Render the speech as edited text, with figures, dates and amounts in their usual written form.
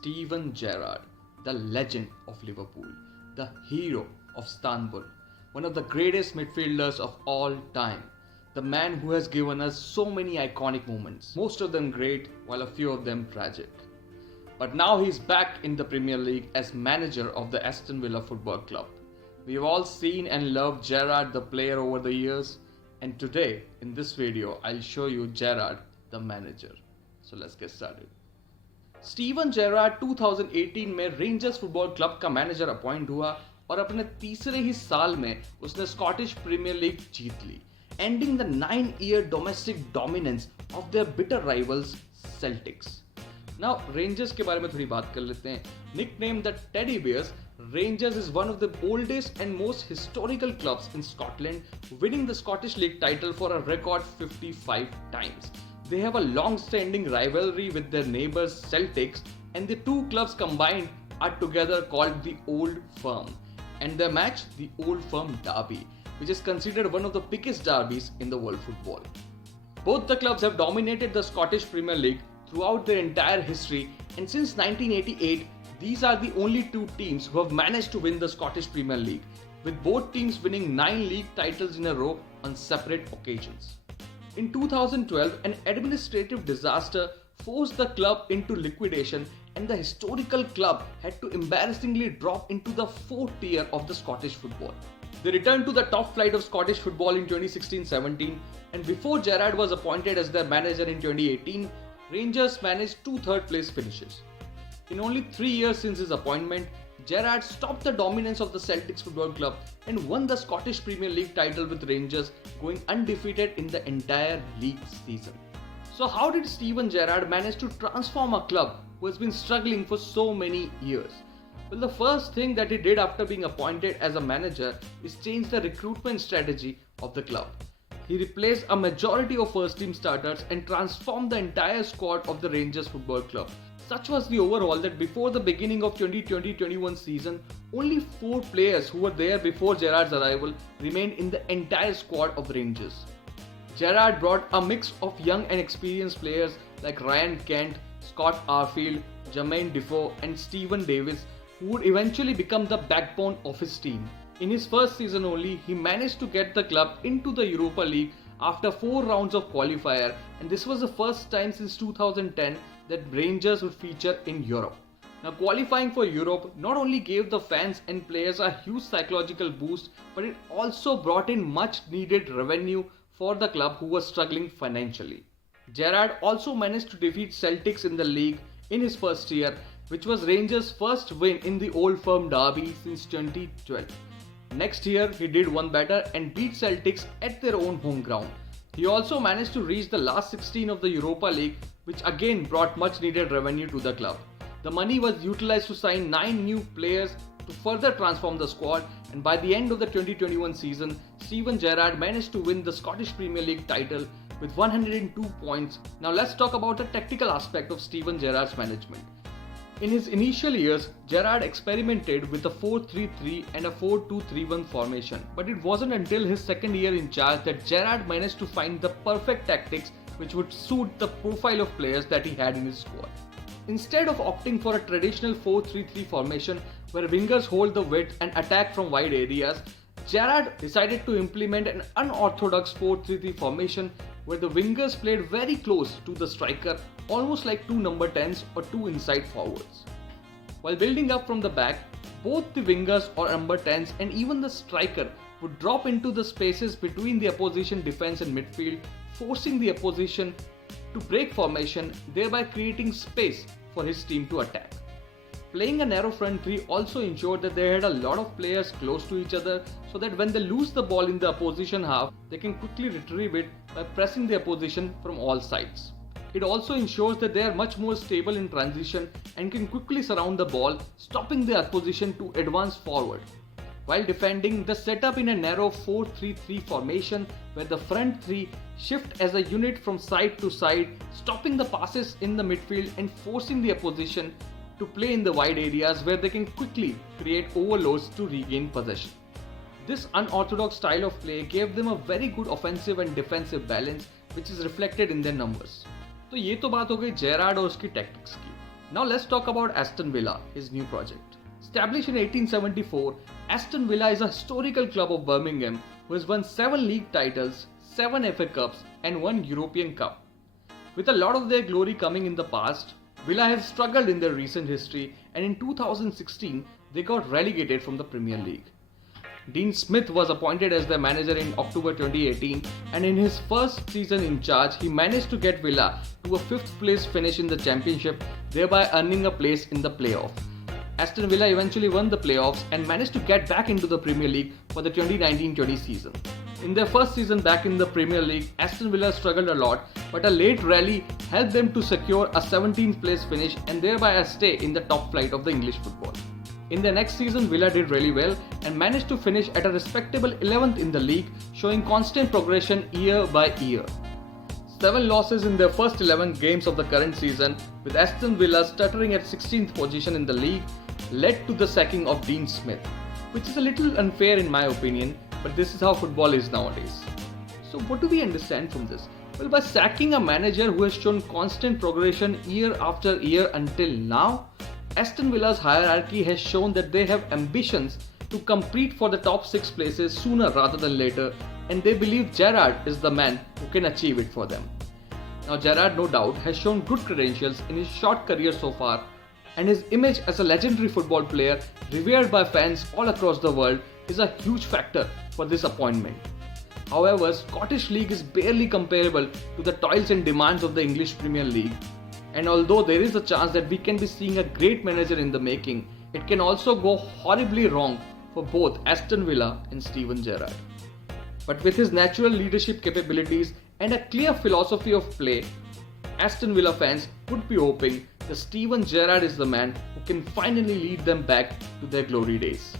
Steven Gerrard, the legend of Liverpool, the hero of Istanbul, one of the greatest midfielders of all time, the man who has given us so many iconic moments, most of them great, while a few of them tragic. But now he's back in the Premier League as manager of the Aston Villa Football Club. We've all seen and loved Gerrard the player over the years, and today in this video I'll show you Gerrard the manager. So let's get started. Steven Gerrard 2018 में Rangers football club का manager appoint हुआ और अपने तीसरे ही साल में उसने स्कॉटिश प्रीमियर लीग जीत ली, ending the 9-year domestic dominance of their bitter rivals Celtics. Now Rangers के बारे में थोड़ी बात कर लेते हैं. Nickname the teddy bears, Rangers is one of the oldest and most historical clubs in Scotland, winning the Scottish League title for a record 55 times. They have a long-standing rivalry with their neighbours Celtics, and the two clubs combined are together called the Old Firm, and their match the Old Firm Derby, which is considered one of the biggest derbies in the world football. Both the clubs have dominated the Scottish Premier League throughout their entire history, and since 1988 these are the only two teams who have managed to win the Scottish Premier League, with both teams winning 9 league titles in a row on separate occasions. In 2012, an administrative disaster forced the club into liquidation, and the historical club had to embarrassingly drop into the 4th tier of the Scottish football. They returned to the top flight of Scottish football in 2016-17, and before Gerrard was appointed as their manager in 2018, Rangers managed 2 third-place finishes. In only 3 years since his appointment, Gerrard stopped the dominance of the Celtics Football Club and won the Scottish Premier League title with Rangers, going undefeated in the entire league season. So how did Steven Gerrard manage to transform a club who has been struggling for so many years? Well, the first thing that he did after being appointed as a manager is change the recruitment strategy of the club. He replaced a majority of first-team starters and transformed the entire squad of the Rangers Football Club. Such was the overhaul that before the beginning of 2020-21 season, only 4 players who were there before Gerrard's arrival remained in the entire squad of Rangers. Gerrard brought a mix of young and experienced players like Ryan Kent, Scott Arfield, Jermaine Defoe and Stephen Davis, who would eventually become the backbone of his team. In his first season only, he managed to get the club into the Europa League after 4 rounds of qualifier, and this was the first time since 2010 that Rangers would feature in Europe. Now, qualifying for Europe not only gave the fans and players a huge psychological boost, but it also brought in much needed revenue for the club who was struggling financially. Gerrard also managed to defeat Celtics in the league in his first year, which was Rangers' first win in the Old Firm Derby since 2012. Next year, he did one better and beat Celtics at their own home ground. He also managed to reach the last 16 of the Europa League, which again brought much needed revenue to the club. The money was utilized to sign 9 new players to further transform the squad, and by the end of the 2021 season, Steven Gerrard managed to win the Scottish Premier League title with 102 points. Now let's talk about the tactical aspect of Steven Gerrard's management. In his initial years, Gerrard experimented with a 4-3-3 and a 4-2-3-1 formation, but it wasn't until his second year in charge that Gerrard managed to find the perfect tactics which would suit the profile of players that he had in his squad. Instead of opting for a traditional 4-3-3 formation where wingers hold the width and attack from wide areas, Gerrard decided to implement an unorthodox 4-3-3 formation where the wingers played very close to the striker, almost like 2 number 10s or 2 inside forwards. While building up from the back, both the wingers or number 10s and even the striker would drop into the spaces between the opposition defense and midfield, forcing the opposition to break formation, thereby creating space for his team to attack. Playing a narrow front three also ensured that they had a lot of players close to each other, so that when they lose the ball in the opposition half, they can quickly retrieve it by pressing the opposition from all sides. It also ensures that they are much more stable in transition and can quickly surround the ball, stopping the opposition to advance forward. While defending, the setup in a narrow 4-3-3 formation where the front three shift as a unit from side to side, stopping the passes in the midfield and forcing the opposition to play in the wide areas where they can quickly create overloads to regain possession. This unorthodox style of play gave them a very good offensive and defensive balance, which is reflected in their numbers. तो ये तो बात हो गई Gerrard और उसकी tactics की. Now let's talk about Aston Villa, his new project. Established in 1874, Aston Villa is a historical club of Birmingham who has won 7 league titles, 7 FA Cups and 1 European Cup. With a lot of their glory coming in the past, Villa have struggled in their recent history, and in 2016 they got relegated from the Premier League. Dean Smith was appointed as their manager in October 2018, and in his first season in charge, he managed to get Villa to a 5th place finish in the Championship, thereby earning a place in the playoff. Aston Villa eventually won the playoffs and managed to get back into the Premier League for the 2019-20 season. In their first season back in the Premier League, Aston Villa struggled a lot, but a late rally helped them to secure a 17th place finish and thereby a stay in the top flight of the English football. In their next season, Villa did really well and managed to finish at a respectable 11th in the league, showing constant progression year by year. 7 losses in their first 11 games of the current season, with Aston Villa stuttering at 16th position in the league, led to the sacking of Dean Smith, which is a little unfair in my opinion, but this is how football is nowadays. So what do we understand from this? Well, by sacking a manager who has shown constant progression year after year until now, Aston Villa's hierarchy has shown that they have ambitions to compete for the top 6 places sooner rather than later, and they believe Gerrard is the man who can achieve it for them. Now Gerrard no doubt has shown good credentials in his short career so far, and his image as a legendary football player revered by fans all across the world is a huge factor for this appointment. However, Scottish League is barely comparable to the toils and demands of the English Premier League, and although there is a chance that we can be seeing a great manager in the making, it can also go horribly wrong for both Aston Villa and Steven Gerrard. But with his natural leadership capabilities and a clear philosophy of play, Aston Villa fans would be hoping that Steven Gerrard is the man who can finally lead them back to their glory days.